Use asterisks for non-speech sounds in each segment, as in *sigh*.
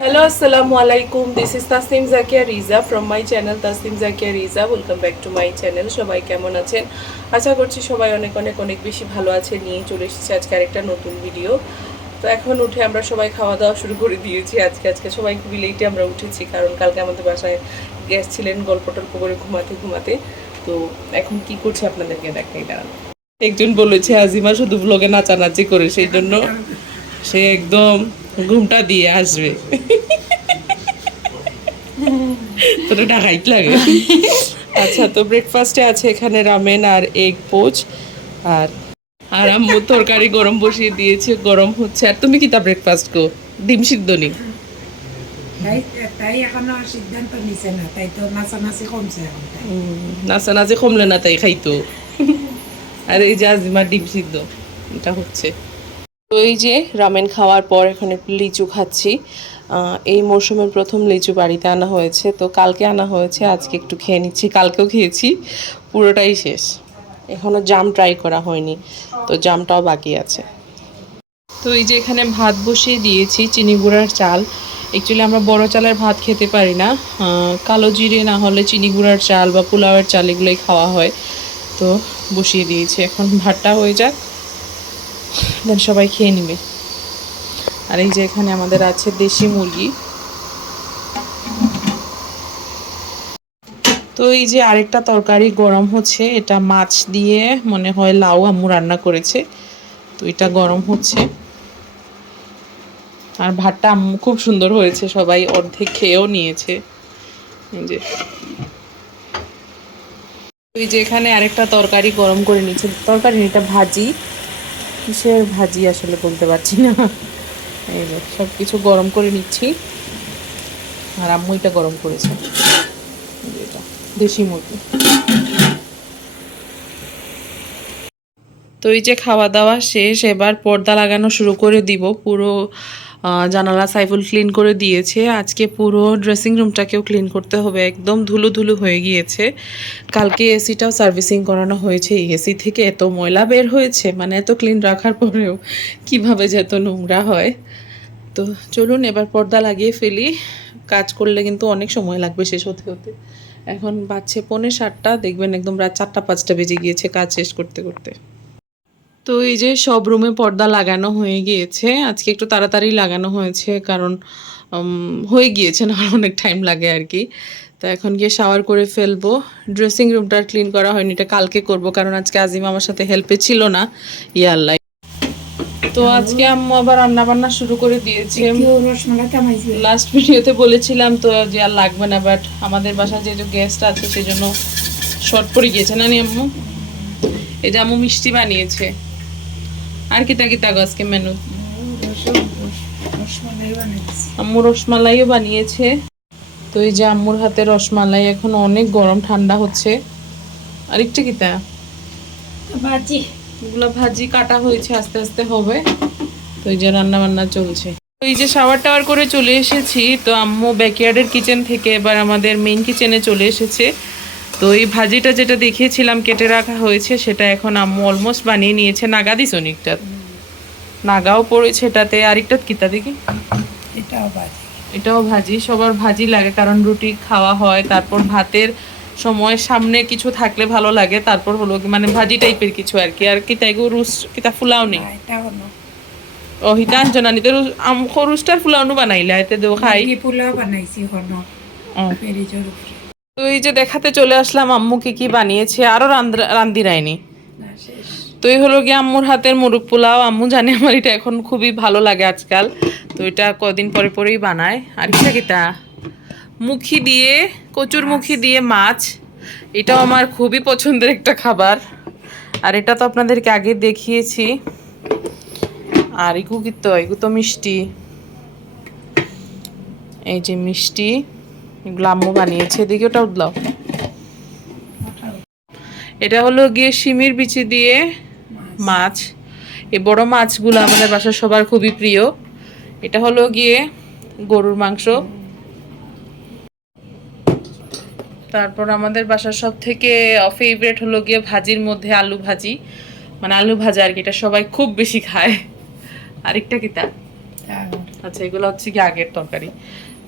Hello, Assalamu alaikum. This is Tasnim Zakia Riza from my channel Tasnim Zakia Riza. Welcome back to my channel. সবাই কেমন আছেন আশা করছি সবাই অনেক অনেক অনেক বেশি ভালো আছে নিয়ে চলে এসেছি আজকে আরেকটা নতুন ভিডিও তো এখন উঠে আমরা সবাই খাওয়া দাওয়া শুরু করে দিয়েছি আজকে আজকে সবাই খুবই লেটে আমরা উঠেছি কারণ কালকে আমাদের বাসায় গেস্ট ছিলেন গল্প টল্প করে ঘুমাতে ঘুমাতে তো এখন কি করছে আপনাদেরকে দেখাই দাঁড়ান একজন বলেছে আজিমা শুধু ব্লগে নাচানাচি করে সেই জন্য সে একদম ঘুমটা দিয়ে আসবে। তোর ডাকাইত লাগে। আচ্ছা তো ব্রেকফাস্টে আছে এখানে রামেন আর এগ পোচ আর আর আম্মু তরকারি গরম বসিয়ে দিয়েছে। গরম হচ্ছে। আর তুমি কি তা ব্রেকফাস্ট গো? ডিম সিদ্ধ নি? তাই তাই এখনও সিদ্ধান্ত নিছে না। তাই তো নাচানাচি কমছে এখন তাই। নাচা নাচে কমলে না তাই খাইতো। আর এই যে আজিমার ডিম সিদ্ধ এটা হচ্ছে। তো এই যে রামেন খাওয়ার পর এখন একটু লিচু খাচ্ছি। এই মরশুমের প্রথম লিচু বাড়িতে আনা হয়েছে, তো কালকে আনা হয়েছে, আজকে একটু খেয়ে নিচ্ছি, কালকেও খেয়েছি, পুরোটাই শেষ। এখনও জাম ট্রাই করা হয়নি, তো জামটাও বাকি আছে। তো এই যে এখানে ভাত বসিয়ে দিয়েছি, চিনি গুঁড়ার চাল। অ্যাকচুয়ালি আমরা বড় চালের ভাত খেতে পারি না কালো জিরে না হলে চিনি গুঁড়ার চাল বা পোলাওয়ের চাল এগুলোই খাওয়া হয়। তো বসিয়ে দিয়েছি, এখন ভাতটা হয়ে যাক। দেন সবাই খেয়ে নিবে। আর এই যে এখানে আমাদের আছে দেশি মুরগি। তো এই যে আরেকটা তরকারি গরম হচ্ছে, এটা মাছ দিয়ে মনে হয় লাউ আম্মু রান্না করেছে। তো এটা গরম হচ্ছে। আর ভাতটা আম্মু খুব সুন্দর হয়েছে, সবাই অর্ধেক খেয়েও নিয়েছে। এই যে। ওই যে এখানে আরেকটা তরকারি গরম করে নিচ্ছে তরকারি এটা ভাজি। কিসের ভাজি আসলে বলতে পারছি না। এই যে সব কিছু গরম করে নিচ্ছি। আর আম্মু এটা গরম করেছে। দেশি মুরগি। তো এই যে খাওয়া দাওয়া শেষ, এবার পর্দা লাগানো শুরু করে দিব। পুরো জানালা সাইফুল ক্লিন করে দিয়েছে। আজকে পুরো ড্রেসিং রুমটাকেও ক্লিন করতে হবে। একদম ধুলো ধুলো হয়ে গিয়েছে। কালকে এসিটাও সার্ভিসিং করানো হয়েছে। এসি থেকে এত ময়লা বের হয়েছে মানে এত ক্লিন রাখার পরেও কীভাবে যে এত নোংরা হয়। তো চলুন, এবার পর্দা লাগিয়ে ফেলি। কাজ করলে কিন্তু অনেক সময় লাগবে শেষ হতে হতে। এখন বাজছে পৌনে সাতটা। দেখবেন একদম রাত চারটা পাঁচটা বেজে গিয়েছে কাজ শেষ করতে করতে। তো এই যে সব রুমে পর্দা লাগানো হয়ে গিয়েছে আজকে একটু তাড়াতাড়ি লাগানো হয়েছে কারণ হয়ে গিয়েছে না অনেক টাইম লাগে আর কি। তো এখন গিয়ে শাওয়ার করে ফেলব। ড্রেসিং রুমটা ক্লিন করা হয়নি এটা কালকে করব কারণ আজকে আজিম আমার সাথে হেল্পে ছিল না। ইয়াল্লাই তো আজকে আম্মু আবার রান্না বান্না শুরু করে দিয়েছে। লাস্ট ভিডিওতে বলেছিলাম তো যে আর লাগবে না বাট আমাদের বাসায় যেহেতু গেস্ট আছে সেই জন্য শর্ট পড়ে গিয়েছে। না নি আম্মু? এই যে আম্মু মিষ্টি বানিয়েছে। আর কিতা কিতা আজকে মেনু? আম্মু রসমালাইও বানিয়েছে। তো এই যে আম্মুর হাতে রসমালাই এখন অনেক গরম ঠান্ডা হচ্ছে। আর আরেকটা কিতা? ভাজি। এগুলো ভাজি কাটা হয়েছে আস্তে আস্তে হবে। তো এই যে রান্না বান্না চলছে। তো এই যে শাওয়ার টাওয়ার করে চলে এসেছি তো আম্মু ব্যাকয়ার্ডের কিচেন থেকে এবার আমাদের মেইন কিচেনে চলে এসেছে। তো এই ভাজিটা যেটা দেখিয়েছিলাম কেটে রাখা হয়েছে সেটা এখন আম্মু অলমোস্ট বানিয়ে নিয়েছে নাগা দিস অনেকটা নাগাও পড়েছে এটাতে আরেকটা কিতা দেখি? এটাও ভাজি। এটাও ভাজি সবার ভাজি লাগে কারণ রুটি খাওয়া হয় তারপর ভাতের সময় সামনে কিছু থাকলে ভালো লাগে তারপর হলো মানে ভাজি টাইপের কিছু আর কি আর কি তাই রুস কিতা ফুলাও নেই। ও হিতা আঞ্জনা নিতে আম রুস্টার ফুলাওনো বানাইলা এতে দেও খাই। কি পোলাও বানাইছি হনো ও। তো এই যে দেখাতে চলে আসলাম আম্মুকে কি কি বানিয়েছে আরও রান্দ্রা- রান্দি রায়নি। তো এই হলো গিয়ে আম্মুর হাতের মুরগ পোলাও। আম্মু জানে আমার এটা এখন খুবই ভালো লাগে আজকাল। তো এটা কদিন পরে পরেই বানায়। আর কিটা কিটা মুখি দিয়ে কচুর মুখি দিয়ে মাছ। এটাও আমার খুবই পছন্দের একটা খাবার। আর এটা তো আপনাদেরকে আগে দেখিয়েছি। আর ইকু কি তো? ইকু তো মিষ্টি। এই যে মিষ্টি। এগুলো আম্মু বানিয়েছে এদিকে ওটা উদলাও। এটা হলো গিয়ে শিমির বিচি দিয়ে মাছ। এই বড় মাছগুলো আমাদের বাসার সবার খুবই প্রিয়। এটা হলো গিয়ে গরুর মাংস। তারপর আমাদের বাসার সব থেকে ফেভারেট হলো গিয়ে ভাজির মধ্যে আলু ভাজি। মানে আলু ভাজা আর কি এটা সবাই খুব বেশি খায়। আরেকটা কি তা? আচ্ছা এগুলো হচ্ছে কি আগের তরকারি।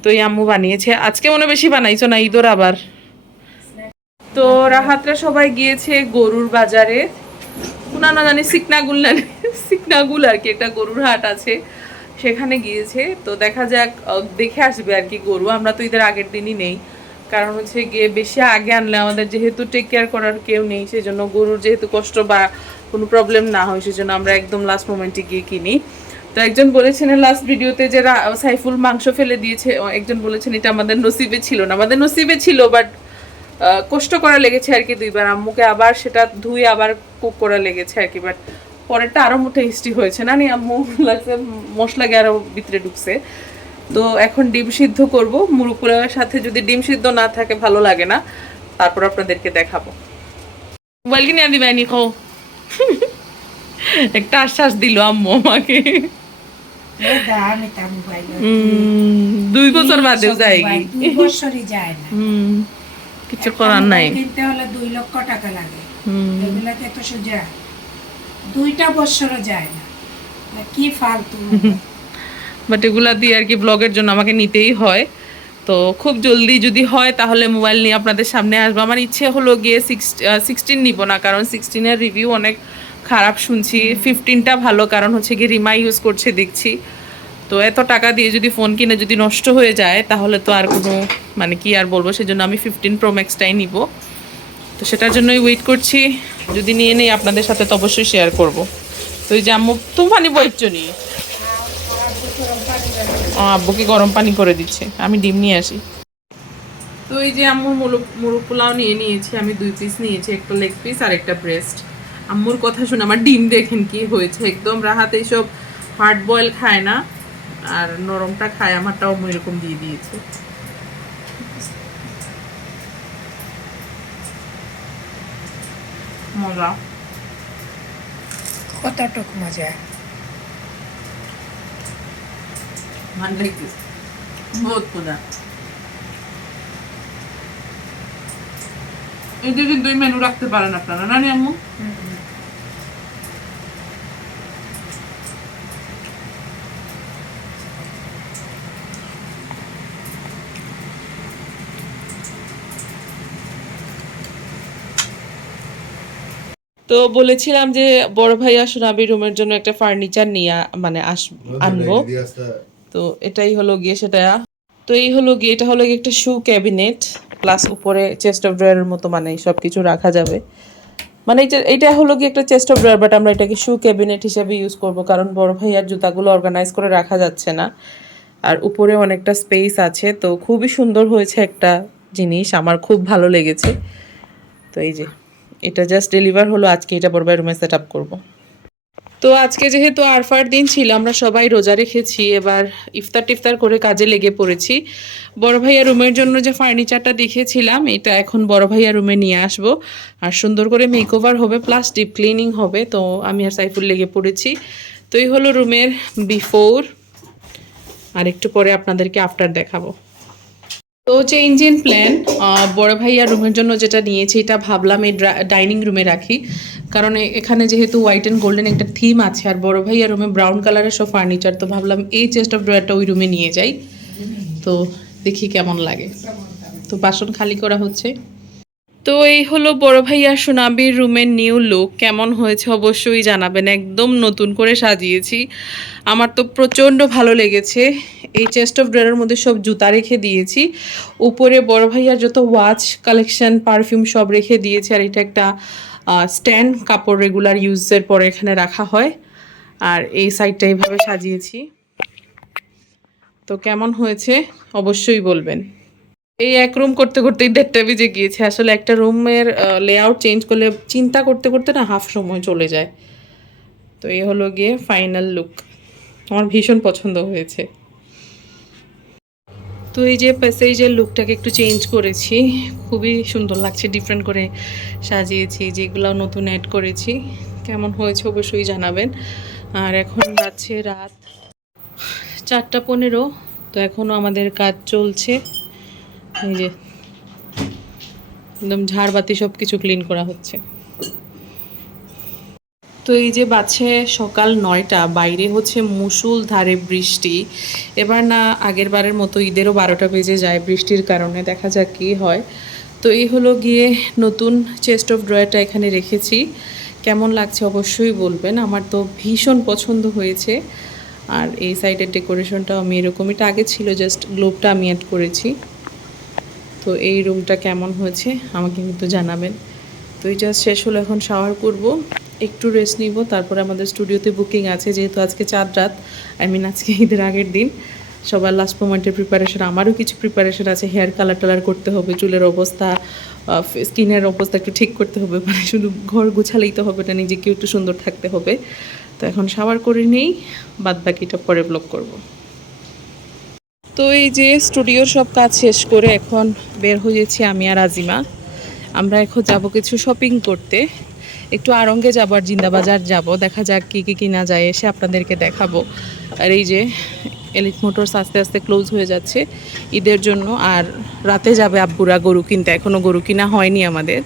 তো আম্মু বানিয়েছে। আজকে মনে বেশি বানাইছো না, ঈদর আবার? তো রাহাতরা সবাই গিয়েছে গরুর বাজারে। না জানি, সিকনাগুল না সিকনাগুল আর কি, একটা গরুর হাট আছে। সেখানে গিয়েছে। তো দেখা যাক দেখে আসবে আর কি গরু। আমরা তো ঈদের আগের দিনই নেই। কারণ হচ্ছে গিয়ে বেশি আগে আনলে আমাদের যেহেতু টেক কেয়ার করার কেউ নেই, সেজন্য গরুর যেহেতু কষ্ট বা কোনো প্রবলেম না হয়, সেজন্য আমরা একদম লাস্ট মোমেন্টে গিয়ে কিনি। তো একজন বলেছেন লাস্ট ভিডিওতে যে সাইফুল মাংস ফেলে দিয়েছে। একজন বলেছেন এটা আমাদের নসিবে ছিল না। আমাদের নসিবে ছিল বাট কষ্ট করা লেগেছে আর কি দুইবার। আম্মুকে আবার সেটা ধুয়ে আবার কুক করা লেগেছে আর কি বাট পরেরটা আরও টেস্টি হয়েছে। না, নি, আম্মু, লাগছে, মশলা গিয়ে আরও ভিতরে ঢুকছে। তো এখন ডিম সিদ্ধ করব। মুরগ সাথে যদি ডিম সিদ্ধ না থাকে, ভালো লাগে না। তারপর আপনাদেরকে দেখাবো। মোবাইল কিনে দিবে আনি খাও। *laughs* একটা আশ্বাস দিল আম্মু আমাকে। দুই বছর বাদেও যায় দুই বছরই যায় না। কিছু করার নাই। কিনতে হলে দুই লক্ষ টাকা লাগে। এত সোজা। দুইটা বছরও যায় না। কি ফালতু। বাট এগুলা দিয়ে আর কি ব্লগের জন্য আমাকে নিতেই হয়। তো খুব জলদি যদি হয় তাহলে মোবাইল নিয়ে আপনাদের সামনে আসব। আমার ইচ্ছে হলো গিয়ে সিক্স সিক্সটিন নিব না কারণ সিক্সটিনের রিভিউ অনেক খারাপ শুনছি। ফিফটিনটা ভালো কারণ হচ্ছে কি রিমা ইউজ করছে দেখছি। তো এত টাকা দিয়ে যদি ফোন কিনে যদি নষ্ট হয়ে যায় তাহলে তো আর কোনো মানে কি আর বলব সেজন্য আমি ফিফটিন প্রো ম্যাক্সটাই নিব। তো সেটার জন্যই ওয়েট করছি। যদি নিয়ে নেই আপনাদের সাথে তো অবশ্যই শেয়ার করব। তো এই যে আম্মু তুফানি ও, আব্বুকে গরম পানি করে দিচ্ছে। আমি ডিম নিয়ে আসি। তো এই যে আম্মুর মুরগ মুরগ পোলাও নিয়ে নিয়েছি আমি দুই পিস নিয়েছি একটা লেগ পিস আর একটা ব্রেস্ট আম্মুর কথা শুনে আমার ডিম দেখেন কি হয়েছে। একদম রাহাত এইসব হার্ড বয়েল খায় না আর নরমটা খায় আমারটাও আম্মু এরকম দিয়ে দিয়েছে। মজা। কতটুক মজা? ভালো লাগতেছে বহুত মজা। যে কিন্তু মেনু রাখতে পারেন আপনারা নি আম্মু? তো বলেছিলাম যে বড় ভাইয়া সোনাবি রুমের জন্য একটা ফার্নিচার নিয়ে মানে আস আনব। তো এটাই হলো গিয়ে সেটা। তো এই হলো গিয়ে এটা হলো একটা শু ক্যাবিনেট প্লাস উপরে চেস্ট অফ ড্রয়ারের মতো মানে সব কিছু রাখা যাবে। মানে এটা হলো গিয়ে একটা চেস্ট অফ ড্রয়ার বাট আমরা এটাকে শু ক্যাবিনেট হিসেবে ইউজ করব কারণ বড় ভাইয়ার জুতাগুলো অর্গানাইজ করে রাখা যাচ্ছে না। আর উপরে অনেকটা স্পেস আছে তো খুবই সুন্দর হয়েছে একটা জিনিস আমার খুব ভালো লেগেছে। তো এই যে। এটা জাস্ট ডেলিভার হলো, আজকে এটা বড় ভাই রুমে সেট আপ করব। তো আজকে যেহেতু আরফার দিন ছিল, আমরা সবাই রোজা রেখেছি, এবার ইফতার টিফতার করে কাজে লেগে পড়েছি। বড় ভাইয়া রুমের জন্য যে ফার্নিচারটা দেখেছিলাম, এটা এখন বড় ভাইয়া রুমে নিয়ে আসব। আর সুন্দর করে মেকওভার হবে প্লাস ডিপ ক্লিনিং হবে, তো আমি আর সাইফুল লেগে পড়েছি। তো এই হলো রুমের বিফোর আর একটু পরে আপনাদেরকে আফটার দেখাবো। তো হচ্ছে ইঞ্জিন প্ল্যান বড় ভাইয়া রুমের জন্য যেটা নিয়েছি, এটা ভাবলাম এই ডাইনিং রুমে রাখি। কারণ এখানে যেহেতু হোয়াইট অ্যান্ড গোল্ডেন একটা থিম আছে, আর বড় ভাইয়া রুমে ব্রাউন কালারের সব ফার্নিচার তো ভাবলাম এই চেস্ট অফ ড্রয়ারটা ওই রুমে নিয়ে যাই। তো দেখি কেমন লাগে। তো বাসন খালি করা হচ্ছে। তো এই হলো বড় ভাইয়া সোনাবির রুমের নিউ লুক কেমন হয়েছে অবশ্যই জানাবেন। একদম নতুন করে সাজিয়েছি। আমার তো প্রচণ্ড ভালো লেগেছে। এই চেস্ট অফ ড্রয়ারের মধ্যে সব জুতা রেখে দিয়েছি। উপরে বড় ভাইয়ার যত ওয়াচ কালেকশন পারফিউম সব রেখে দিয়েছি। আর এটা একটা স্ট্যান্ড কাপড় রেগুলার ইউজের পরে এখানে রাখা হয়। আর এই সাইডটা এইভাবে সাজিয়েছি। তো কেমন হয়েছে? অবশ্যই বলবেন। এই এক রুম করতে করতেই দেড়টা বেজে গিয়েছে। আসলে একটা রুমের লেআউট চেঞ্জ করলে চিন্তা করতে করতে না হাফ সময় চলে যায়। তো এই হলো গিয়ে ফাইনাল লুক আমার ভীষণ পছন্দ হয়েছে। তো এই যে প্যাসেজের লুকটাকে একটু চেঞ্জ করেছি। খুবই সুন্দর লাগছে ডিফারেন্ট করে সাজিয়েছি, যেগুলো নতুন অ্যাড করেছি। কেমন হয়েছে অবশ্যই জানাবেন। আর এখন যাচ্ছে রাত চারটা পনেরো। তো এখনও আমাদের কাজ চলছে। এই যে একদম ঝাড়বাতি সব কিছু ক্লিন করা হচ্ছে। তো এই যে বাছে সকাল নয়টা, বাইরে হচ্ছে মুসুল ধারে বৃষ্টি। এবার না আগের বারের মতো ঈদেরও বারোটা বেজে যায় বৃষ্টির কারণে, দেখা যাক কী হয়। তো এই হলো গিয়ে নতুন চেস্ট অফ ড্রয়ারটা এখানে রেখেছি। কেমন লাগছে অবশ্যই বলবেন, আমার তো ভীষণ পছন্দ হয়েছে। আর এই সাইডের ডেকোরেশনটাও আমি এরকম এটা আগে ছিল জাস্ট গ্লোবটা আমি অ্যাড করেছি। তো এই রুমটা কেমন হয়েছে আমাকে কিন্তু জানাবেন। তো এই জাস্ট শেষ হলো, এখন শাওয়ার করব, একটু রেস্ট নিব, তারপরে আমাদের স্টুডিওতে বুকিং আছে, যেহেতু আজকে চার রাত আই মিন আজকে ঈদের আগের দিন। সবার লাস্ট মোমেন্টের প্রিপারেশন আমারও কিছু প্রিপারেশন আছে হেয়ার কালার টালার করতে হবে, চুলের অবস্থা স্কিনের অবস্থা একটু ঠিক করতে হবে মানে শুধু ঘর গুছালেই তো হবে না নিজেকে একটু সুন্দর থাকতে হবে। তো এখন শাওয়ার করে নেই বাদ বাকিটা পরে ব্লগ করব। তো এই যে স্টুডিওর সব কাজ শেষ করে এখন বের হয়েছি আমি আর আজিমা। আমরা এখন যাব কিছু শপিং করতে। একটু আরঙ্গে যাব আর জিন্দাবাজার যাব। দেখা যাক কী কী কিনা যায়, এসে আপনাদেরকে দেখাবো। আর এই যে এলিট মোটরস আস্তে আস্তে ক্লোজ হয়ে যাচ্ছে ঈদের জন্য। আর রাতে যাবে আব্বুরা গরু কিনতে। এখনও গরু কিনা হয়নি আমাদের।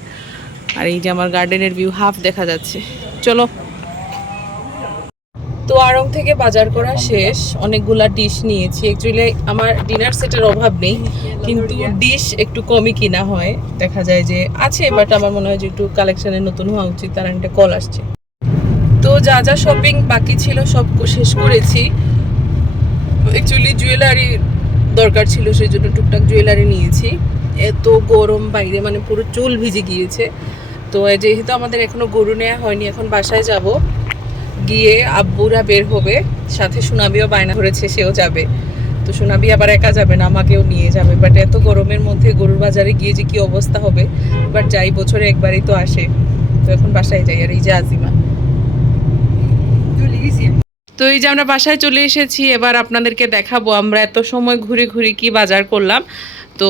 আর এই যে আমার গার্ডেনের ভিউ হাফ দেখা যাচ্ছে। চলো তো আড়ং থেকে বাজার করা শেষ। অনেকগুলা ডিশ নিয়েছি। অ্যাকচুয়ালি আমার ডিনার সেটের অভাব নেই কিন্তু ডিশ একটু কমই কিনা হয়। দেখা যায় যে আছে বাট আমার মনে হয় যে একটু কালেকশনের নতুন হওয়া উচিত। তার একটা কল আসছে। তো যা যা শপিং বাকি ছিল সব শেষ করেছি। অ্যাকচুয়ালি জুয়েলারি দরকার ছিল সেই জন্য টুকটাক জুয়েলারি নিয়েছি। এত গরম বাইরে মানে পুরো চুল ভিজে গিয়েছে। তো যেহেতু আমাদের এখনও গরু নেওয়া হয়নি এখন বাসায় যাব। গিয়ে আব্বুরা বের হবে সাথে সুনাবিও বায়না করেছে সেও যাবে। তো সোনাবি আবার একা যাবে না আমাকেও নিয়ে যাবে। বাট এত গরমের মধ্যে গরুর বাজারে গিয়ে যে কি অবস্থা হবে? বাট যাই বছরে একবারই তো আসে। তো এখন বাসায় যাই আর এই যে আজিমা। তো এই যে আমরা বাসায় চলে এসেছি এবার আপনাদেরকে দেখাবো। আমরা এত সময় ঘুরে ঘুরে কি বাজার করলাম। তো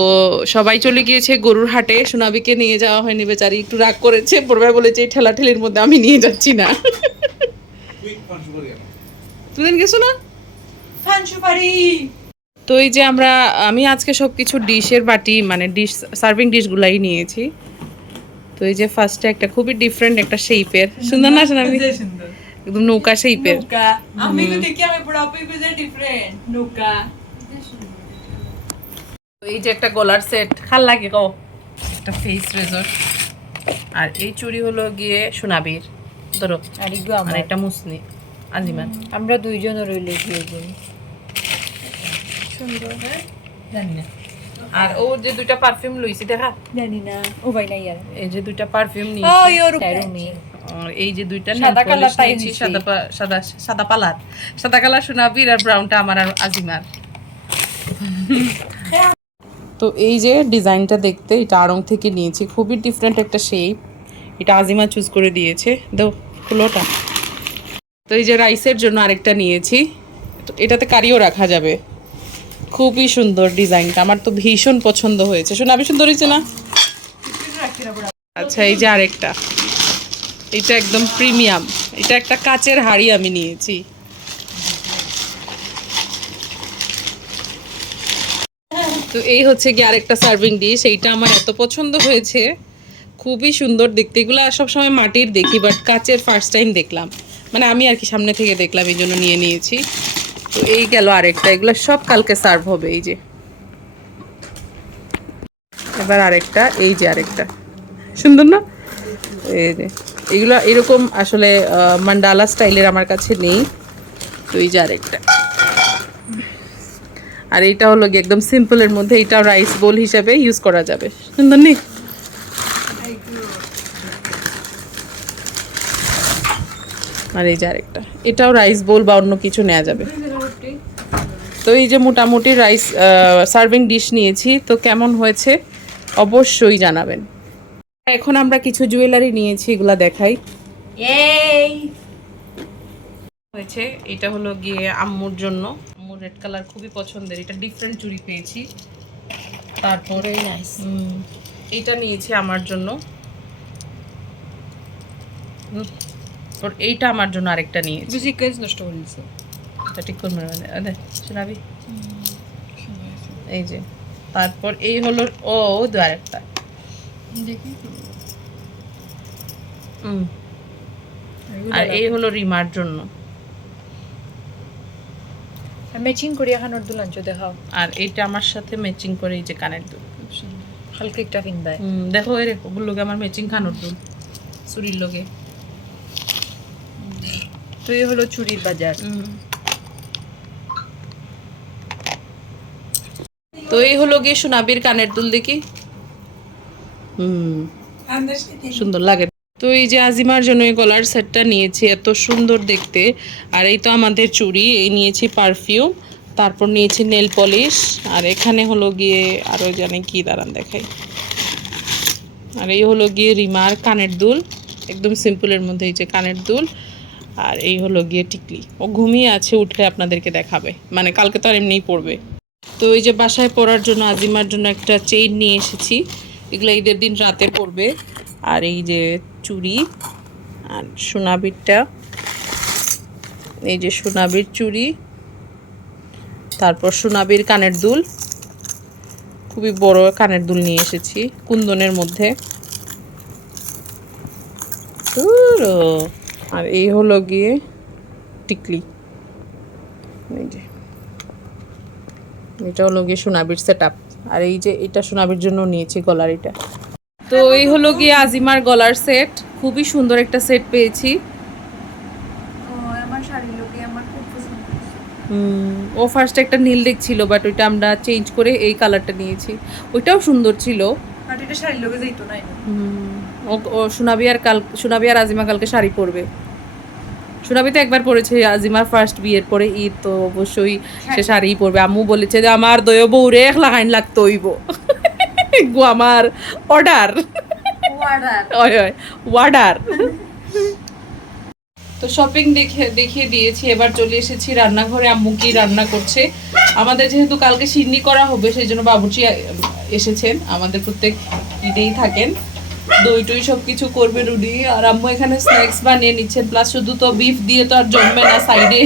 সবাই চলে গিয়েছে গরুর হাটে। সোনাবিকে নিয়ে যাওয়া হয়নি বেচারি একটু রাগ করেছে। পূর্বে বলেছে এই ঠেলাঠেলির মধ্যে আমি নিয়ে যাচ্ছি না। তুমি গেছো না? ফান সুপারি তো এই যে আমরা আমি আজকে সব কিছু ডিশের বাটি মানে ডিশ সার্ভিং ডিশগুলাই নিয়েছি। তো এই যে ফার্স্টে একটা খুবই ডিফারেন্ট একটা শেপের সুন্দর না সুন্দর। একদম নৌকা শেপের নৌকা। আমি তো দেখি আমি পুরো ডিফারেন্ট নৌকা। এই যে একটা গলার সেট খাল লাগে কো একটা ফেস রেজর আর এই চুড়ি হলো গিয়ে সোনাবির। ধরো। আর আমার। একটা মুসনি আজিমান আমরা দুইজন রইলে গিয়ে যাই জানি না। আর ও যে দুইটা পারফিউম লইছি দেখা? জানি না ও ভাই নাই আর। এই যে দুইটা পারফিউম নিয়েছি এই যে দুইটা সাদা কালার নিয়েছি সাদা সাদা সাদা পালার। সাদা কালার সোনাবির আর ব্রাউনটা আমার আর আজিমার। তো এই যে ডিজাইনটা দেখতে এটা আড়ং থেকে নিয়েছি। খুবই ডিফারেন্ট একটা শেপ এটা আজিমা চুজ করে দিয়েছে। দাও ফুলোটা। তো এই যে রাইসের জন্য আরেকটা নিয়েছি। তো এটাতে কারিও রাখা যাবে। খুবই সুন্দর ডিজাইনটা। আমার তো ভীষণ পছন্দ হয়েছে। শোনা সুন্দর হয়েছে না? আচ্ছা এই যে আরেকটা। এটা একদম প্রিমিয়াম। এটা একটা কাচের হাড়ি আমি নিয়েছি। তো এই হচ্ছে কি আরেকটা সার্ভিং ডিশ। এইটা আমার এত পছন্দ হয়েছে। খুবই সুন্দর দেখতে। এগুলো সবসময় মাটির দেখি বাট কাচের ফার্স্ট টাইম দেখলাম। মানে আমি আর কি সামনে থেকে দেখলাম, এই জন্য নিয়ে নিয়েছি। তো এই গেল আরেকটা, এগুলো সব কালকে সার্ভ হবে, এই যে। এবার আরেকটা, এই যে আরেকটা। সুন্দর না? এই যে, এগুলো এরকম আসলে মান্ডালা স্টাইলের আমার কাছে নেই। তো এই যে আরেকটা। আর এইটা হলো একদম সিম্পলের মধ্যে এটাও রাইস বোল হিসাবে ইউজ করা যাবে। সুন্দর নেই আর এই যে আরেকটা। এটাও রাইস বোল বা অন্য কিছু নেওয়া যাবে। তো এই যে মোটামুটি রাইস সার্ভিং ডিশ নিয়েছি। তো কেমন হয়েছে? অবশ্যই জানাবেন। এখন আমরা কিছু জুয়েলারি নিয়েছি এগুলা দেখাই। এই হয়েছে। এটা হলো গিয়ে আম্মুর জন্য। আম্মুর রেড কালার খুবই পছন্দের। এটা ডিফারেন্ট চুড়ি পেয়েছি। তারপরে এটা নিয়েছি আমার জন্য। ওর এইটা আমার জন্য আরেকটা নিয়েছি বুঝি কাজ নষ্ট করে দিছে এটা ঠিক করবে মানে শোনাবি? এই যে তারপর এই হলো ও দু আরেকটা। দেখি। হুম। আর এই হলো রিমার জন্য। ম্যাচিং করি এখানোর দুলাঞ্চ দেখাও। আর এইটা আমার সাথে ম্যাচিং করে এই যে কানের দুল। হালকা একটা ফিনবাই হুম, দেখো এর ওগুলো লোকে আমার ম্যাচিং খানোর দুল। চুরির লোকে। তো এই হলো চুরির বাজার। তো এই হলো গিয়ে সোনাবির কানের দুল দেখি। হুম। সুন্দর লাগে। তো এই যে আজিমার জন্য এই গলার সেটটা নিয়েছি এত সুন্দর দেখতে। আর এই তো আমাদের চুড়ি এই নিয়েছি পারফিউম তারপর নিয়েছি নেল পলিশ আর এখানে হলো গিয়ে আরও জানি কি দাঁড়ান দেখাই। আর এই হলো গিয়ে রিমার কানের দুল একদম সিম্পলের মধ্যে এই যে কানের দুল। আর এই হলো গিয়ে টিকলি। ও ঘুমিয়ে আছে, উঠলে আপনাদেরকে দেখাবে। মানে কালকে তো আর এমনিই পড়বে। তো এই যে বাসায় পরার জন্য, আজিমার জন্য একটা চেইন নিয়ে এসেছি। এগুলো ঈদের দিন রাতে পড়বে। আর এই যে চুড়ি আর সোনাবিরটা। এই যে সোনাবির চুড়ি, তারপর সোনাবির কানের দুল। খুবই বড় কানের দুল নিয়ে এসেছি, কুন্দনের মধ্যে। আর এই হলো গিয়ে টিকলি। এই যে। এটা হলো গিয়ে সোনাবির সেট আপ আর এই যে এটা সোনাবির জন্য নিয়েছি গলার এটা। তো এই হলো গিয়ে আজিমার গলার সেট খুবই সুন্দর একটা সেট পেয়েছি। ও ফার্স্ট একটা নীল দেখছিল বাট ওইটা আমরা চেঞ্জ করে এই কালারটা নিয়েছি। ওইটাও সুন্দর ছিল। এটা শাড়ির লোকে নাই হুম, ও সোনাবি আর কাল সোনাবি আর আজিমা কালকে শাড়ি পরবে। সোনাবি তো একবার পরেছে আজিমার ফার্স্ট বিয়ের পরে ঈদ তো অবশ্যই সে শাড়িই পরবে। আম্মু বলেছে যে আমার দয় বউরে এক লাগাইন লাগতো হইব। গো আমার অর্ডার ওয়ার্ডার তো শপিং দেখে দেখিয়ে দিয়েছি। এবার চলে এসেছি রান্নাঘরে। আম্মু কি রান্না করছে? আমাদের যেহেতু কালকে সিন্নি করা হবে সেই জন্য বাবুচি এসেছেন। আমাদের প্রত্যেক ঈদেই থাকেন। দই টই করবে রুডি। আর আম্মু এখানে স্ন্যাক্স বানিয়ে নিচ্ছেন প্লাস শুধু তো বিফ দিয়ে তো আর জমবে না সাইডে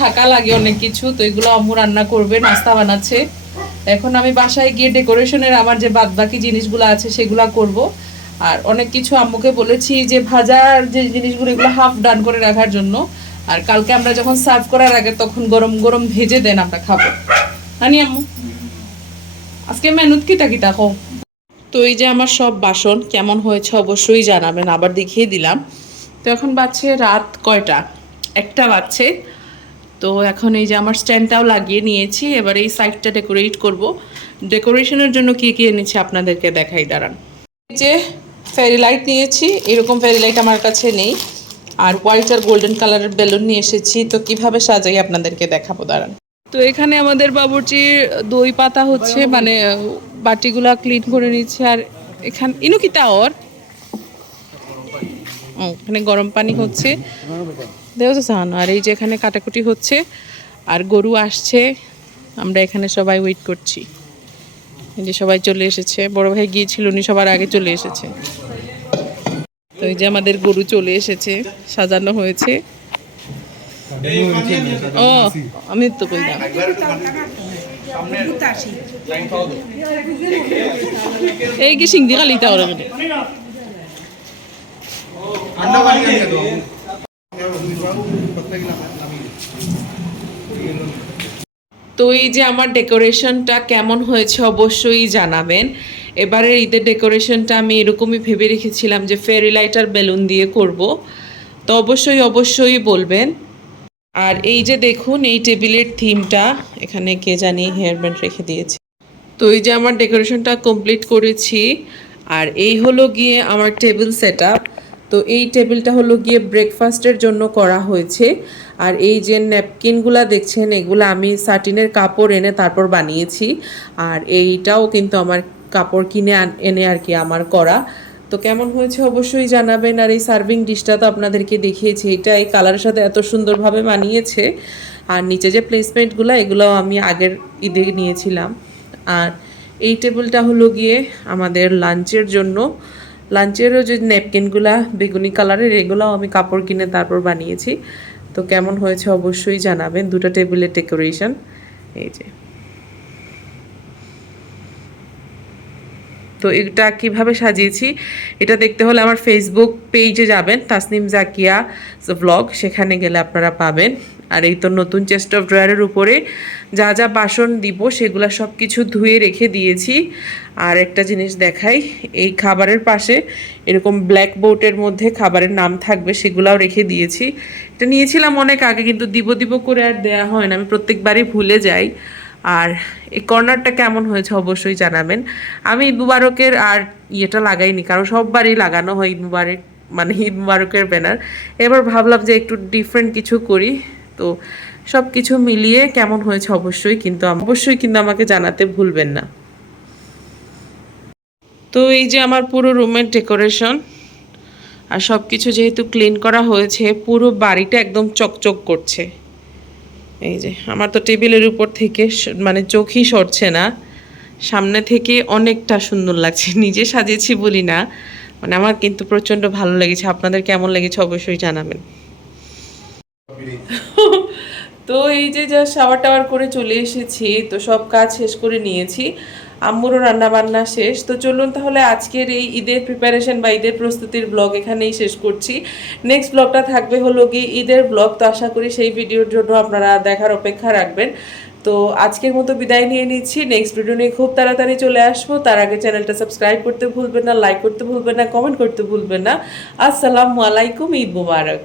থাকা লাগে অনেক কিছু, তো এগুলো আম্মু রান্না করবে, নাস্তা বানাচ্ছে। এখন আমি বাসায় গিয়ে ডেকোরেশনের আমার যে বাদবাকি জিনিসগুলো আছে সেগুলা করব। আর অনেক কিছু আম্মুকে বলেছি যে ভাজার যে জিনিসগুলো, এগুলো হাফ ডান করে রাখার জন্য। আর কালকে আমরা যখন সার্ভ করার আগে তখন গরম গরম ভেজে দেন আমরা খাব। হানি আম্মু? আজকে মেনুত কিতা কিতা কো তো এই যে আমার সব বাসন কেমন হয়েছে অবশ্যই জানাবেন, আবার দেখিয়ে দিলাম। তো এখন বাজছে রাত কয়টা? একটা বাজছে। তো এখন এই যে আমার স্ট্যান্ডটাও লাগিয়ে নিয়েছি, এবার এই সাইডটা ডেকোরেট করব। ডেকোরেশনের জন্য কি কি এনেছি আপনাদেরকে দেখাই, দাঁড়ান। এই যে ফেরি লাইট নিয়েছি, এরকম ফেরি লাইট আমার কাছে নেই। আর হোয়াইট আর গোল্ডেন কালারের বেলুন নিয়ে এসেছি, তো কীভাবে সাজাই আপনাদেরকে দেখাবো, দাঁড়ান। তো এখানে আমাদের বাবুর্চির দই পাতা হচ্ছে মানে বাটিগুলা ক্লিন করে নিচ্ছে, আর এখানে, ইনু কি তা ওর এখানে গরম পানি হচ্ছে। দেও তো সান আর এই যে এখানে কাটাকুটি হচ্ছে, আর গরু আসছে। আমরা এখানে সবাই ওয়েট করছি। এই যে সবাই চলে এসেছে। বড় ভাই গিয়েছিল, উনি সবার আগে চলে এসেছে। তো এই যে আমাদের গরু চলে এসেছে, সাজানো হয়েছে। ও, আমি তো কইলাম এই কি সিংদি খালি তা তো এই যে আমার ডেকোরেশনটা কেমন হয়েছে অবশ্যই জানাবেন। এবারে ঈদের ডেকোরেশনটা আমি এরকমই ভেবে রেখেছিলাম যে ফেরি লাইটার বেলুন দিয়ে করব। তো অবশ্যই অবশ্যই বলবেন। আর এই যে দেখুন, এই টেবিলের থিমটা, এখানে কে জানি হেয়ার ব্যান্ড রেখে দিয়েছে। তো এই যে আমার ডেকোরেশনটা কমপ্লিট করেছি, আর এই হলো গিয়ে আমার টেবিল সেট তো এই টেবিলটা হলো গিয়ে ব্রেকফাস্টের জন্য করা হয়েছে। আর এই যে ন্যাপকিনগুলো দেখছেন, এগুলো আমি সাটিনের কাপড় এনে তারপর বানিয়েছি। আর এইটাও কিন্তু আমার কাপড় কিনে এনে আর কি আমার করা। তো কেমন হয়েছে অবশ্যই জানাবেন, আর এই সার্ভিং ডিশটা তো আপনাদেরকে দেখিয়েছি, এটা এই কালারের সাথে এত সুন্দরভাবে বানিয়েছে আর নিচে যে প্লেসমেন্টগুলো এগুলো আমি আগের ঈদে নিয়েছিলাম। আর এই টেবিলটা হলো গিয়ে আমাদের লাঞ্চের জন্য। লাঞ্চেরও যে ন্যাপকিনগুলা বেগুনি কালারের এগুলোও আমি কাপড় কিনে তারপর বানিয়েছি। তো কেমন হয়েছে অবশ্যই জানাবেন, দুটো টেবিলের ডেকোরেশন এই যে। তো এটা কীভাবে সাজিয়েছি, এটা দেখতে হলে আমার ফেসবুক পেজে যাবেন, তাসনিম জাকিয়া ব্লগ সেখানে গেলে আপনারা পাবেন। আর এই তো নতুন চেস্ট অফ ড্রয়ারের উপরে যা যা বাসন দিব, সেগুলো সব কিছু ধুয়ে রেখে দিয়েছি। আর একটা জিনিস দেখাই, এই খাবারের পাশে এরকম ব্ল্যাক বোর্ডের মধ্যে খাবারের নাম থাকবে, সেগুলাও রেখে দিয়েছি। এটা নিয়েছিলাম অনেক আগে, কিন্তু দিব দিব করে আর দেয়া হয় না, আমি প্রত্যেকবারই ভুলে যাই। আর এই কর্নারটা কেমন হয়েছে অবশ্যই জানাবেন। আমি ঈদ মুবারকের আর ইয়েটা লাগাইনি, কারণ সববারই লাগানো হয় ঈদ মুবারক মানে ঈদ মুবারকের ব্যানার। এবার ভাবলাম যে একটু ডিফারেন্ট কিছু করি, তো সব কিছু মিলিয়ে কেমন হয়েছে অবশ্যই কিন্তু অবশ্যই কিন্তু আমাকে জানাতে ভুলবেন না। তো এই যে আমার পুরো রুমের ডেকোরেশন আর সব কিছু যেহেতু ক্লিন করা হয়েছে, পুরো বাড়িটা একদম চকচক করছে। এই যে, আমার তো টেবিলের উপর থেকে মানে চোখই সরছে না। সামনে থেকে অনেকটা সুন্দর লাগছে, *laughs* নিজে সাজিয়েছি বলি না। মানে আমার কিন্তু প্রচণ্ড ভালো লেগেছে, আপনাদের কেমন লেগেছে অবশ্যই জানাবেন। *laughs* তো এই যে যা শাওয়ার টাওয়ার করে চলে এসেছি, তো সব কাজ শেষ করে নিয়েছি। আম্মুরও রান্নাবান্না শেষ। তো চলুন তাহলে আজকের এই ঈদের প্রিপারেশন বা ঈদের প্রস্তুতির ব্লগ এখানেই শেষ করছি। নেক্সট ব্লগটা থাকবে হলো কি ঈদের ব্লগ তো আশা করি সেই ভিডিওর জন্য আপনারা দেখার অপেক্ষা রাখবেন। তো আজকের মতো বিদায় নিয়ে নিচ্ছি। নেক্সট ভিডিও নিয়ে খুব তাড়াতাড়ি চলে আসব। তার আগে চ্যানেলটা সাবস্ক্রাইব করতে ভুলবেন না লাইক করতে ভুলবেন না কমেন্ট করতে ভুলবেন না। আসসালামু আলাইকুম, ঈদ মুবারক।